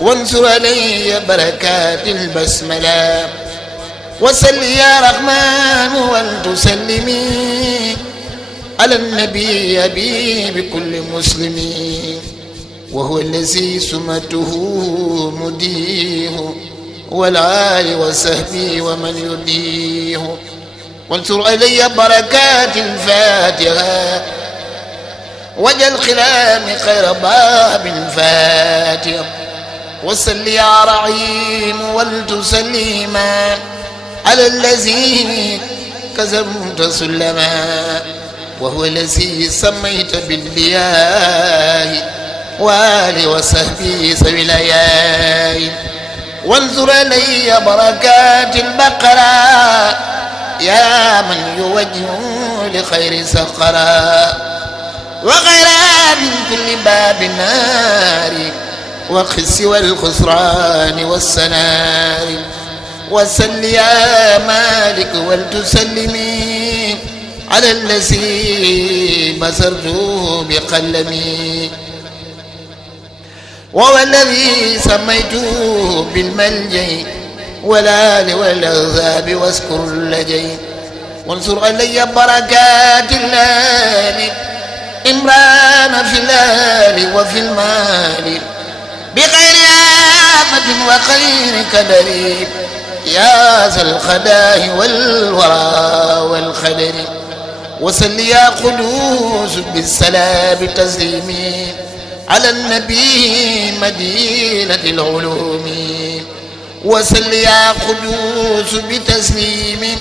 وانصر علي بركات البسملة وسل يا رحمن ولتسلمي على النبي أبي بكل مسلمين وهو الذي سمته مديه والآل وصحبه ومن يديه وانصر علي بركات الفاتحة وجل خلامي خير باب فاتح وصل يا رحيم ولتسلما على الذي كزمت سلما وهو الذي سميت باللياء وآل وصحبه سوي الأيام وانظر علي بركات البقرة يا من يوجه لخير سقرا وغيرها من كل باب النار والخس والخسران والسنار وسل يا مالك ولتسلمي على الذي بصرته بقلمي وهو الذي سميته بالملجأ والآل والأغذاب واذكر اللجي وانصر علي بركات الليل إمران في الليل وفي المال بخير آفة وخير كدر يا ذا الخداه والورى والخدر وسل يا قدوس بالسلام تسليمي على النبي مدينة العلوم وسل يا قدوس بتسليم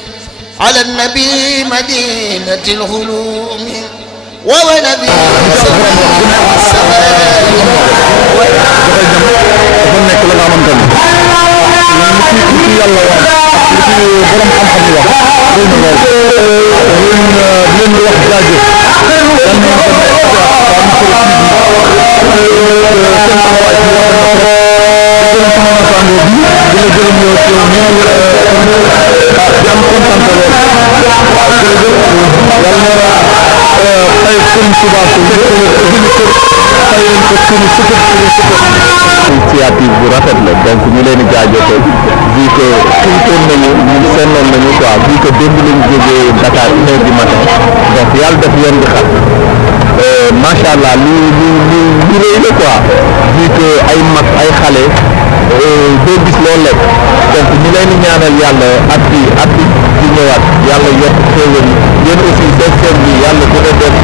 على النبي مدينة العلوم وهو نبي initiative bu rafet la donc ñu leen di jaajëfal vu que xiitoon nañu ñu sonnoon nañu quoi vu que démb lañu jógee Dakar 1h du matin donc yàlla def yoon bi xat macha allah lu rëy la quoi vu que ay mag ay xale doo gis loolu lekk donc ñu leen di ñaanal yàlla at bi di ñëwaat yàlla yokk xéewal yi yéen aussi seen bi yàlla dina def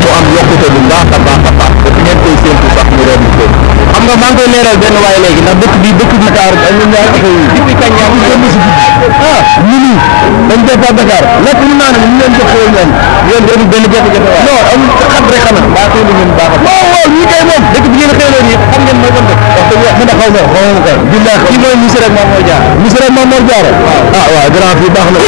mu am yokkute bu baax a baax a baax te fi ngeen koy séntu sax ñu ren ko xam nga maa ngi koy leeral benn waaye léegi ndax dëkk bi dëkk Dakar ak ñun ñaar affaire yi depuis kañ yaa ngi génn si guddi ñu dañ départ Dakar lekk ñu naan ñu leen jox xéewal ñaan yéen dañu benn jafe-jafe waaye non am xat rek xanaa baa xéewlu ngeen baax a baax waaw ñii kay moom dëkk bi ngeen xéewloo nii xam ngeen mooy kon dëkk wax dëgg wax mën a xaw ma ko billahi kii mooy monsieur rek Mamour Diarra monsieur rek Mamour Diarra ah waaw grand fii baax na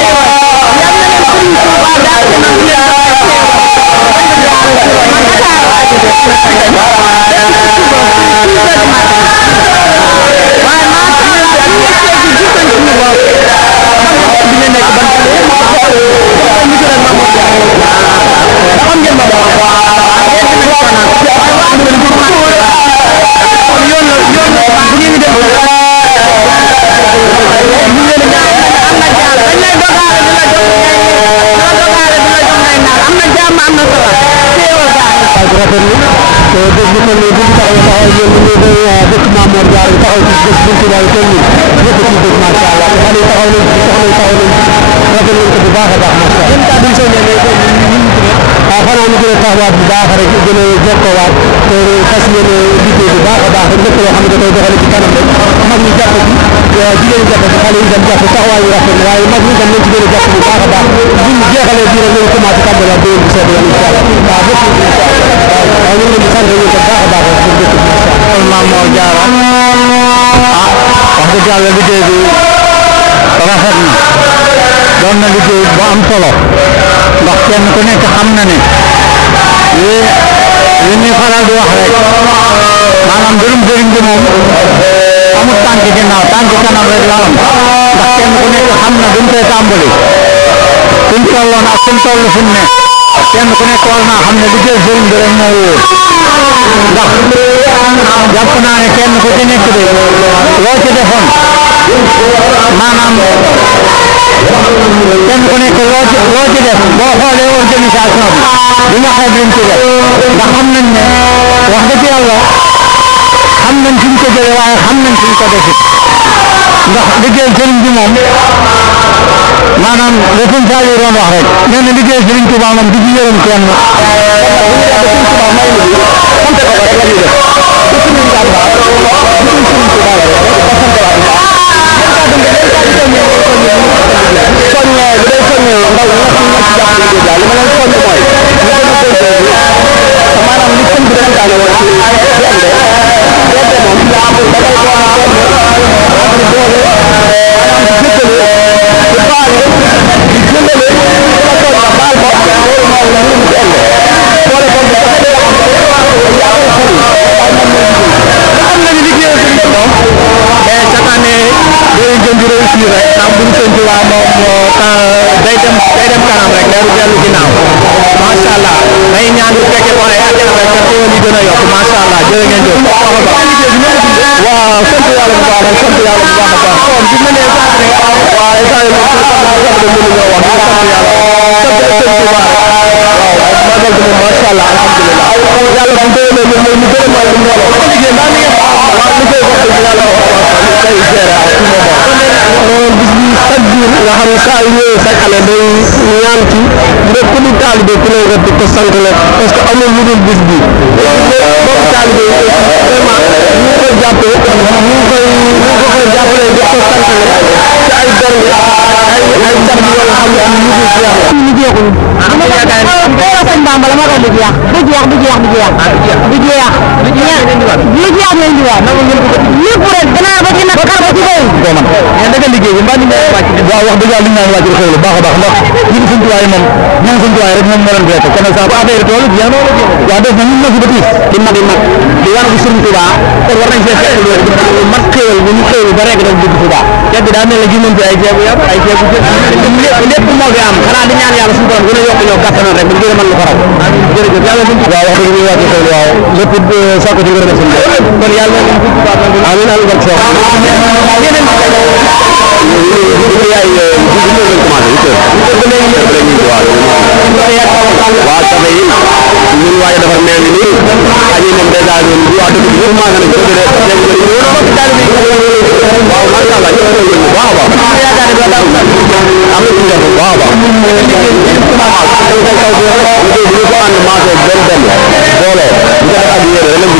doon na liggéey bu am solo ndax kenn ku nekk xam na ne li ñuy faral di wax rek maanaam mbirum sëriñ bi moom amul tànk ginnaaw tànk kanam rek la am ndax kenn ku nekk xam na duñ koy tàmbali suñ tolloon ak suñ toll fu mu ne kenn ku nekk war naa xam ne liggéey sëriñ bi rek moo wóor ndax jàpp naa ne kenn ku ci nekk de loo ci defoon maanaam kenn ku nekk loo ci def boo xoolee organisation bi nga xeeb liñ ci def ndax xam nañ ne wax dëgg yàlla xam nañ fi ñu ko jëlee waaye xam nañ fi ñu ko defit ndax liggéey sëriñ bi moom maanaam le sëñ Saliou doon wax rek nee na liggéey sëriñ Touba moom du ci yërëm kenn parce que amul lu dul bis bi boobu taalibe vraiment ñu koy jàppee ñu koy jàppale di ko sant ci ay berne ay car bi yoo xam ne ñu ngi jeexul dama yaakaar sëñ Bamba la ma ko du jeex du jeex lépp rek gannaaw ba ci nag xar ba ci béy ko man da nga liggéey bi mbaa ni wàcc waaw wax dëgg yàlla li ñu naan wàcc xew lu baax a baax ndax ñu ngi suñu tuwaay moom ñu ngi suñu tuwaay rek moom moo leen rek kon sa bu affaire tool jeex na waaw def na ñu nag ba tiis di mag di wane bu Sëriñ Tuuba kon war nañ see fekk loolu mat xéewal bu ñu xéewal ba rek daf dugg Tuuba ceeb bi daa mel ne gis nañ fi ay ceebu yàpp ay ceebu lépp moo fi am xanaa di ñaan yàlla suñu borom gën a yokk ñoo gàttanal rek bu ñu gën a mën lu ko raw jërëjëf yàlla suñu waaw wax dëgg ñu wàcc xew waaw lépp sàkku ci ngërëm suñu kon yàlla na ñu Tuuba amiin amiin barke Cheikh yeneen yaay ñu commencé waaw sax yi ñun waaye dafa mel ni añi moom dèjà ñun bu wax dëgg bi ñëpp maa ngi leen di waaw macha allah waaw waaw yaakaar ne daal am na ci njëriñ waaw waaw ñu ko ànd maase benn booloo ñu ko def ak yéen rek lañ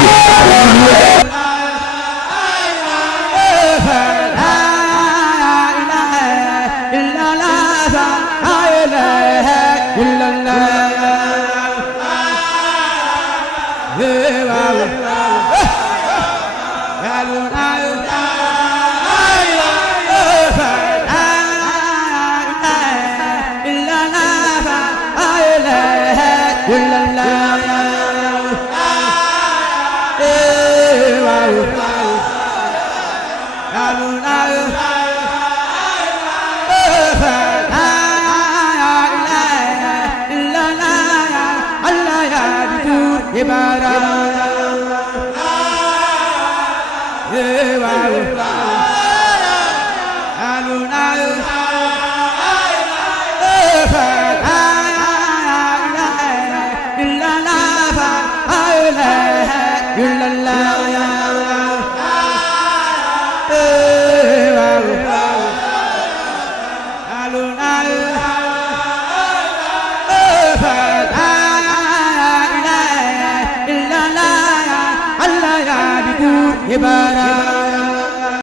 Ibarat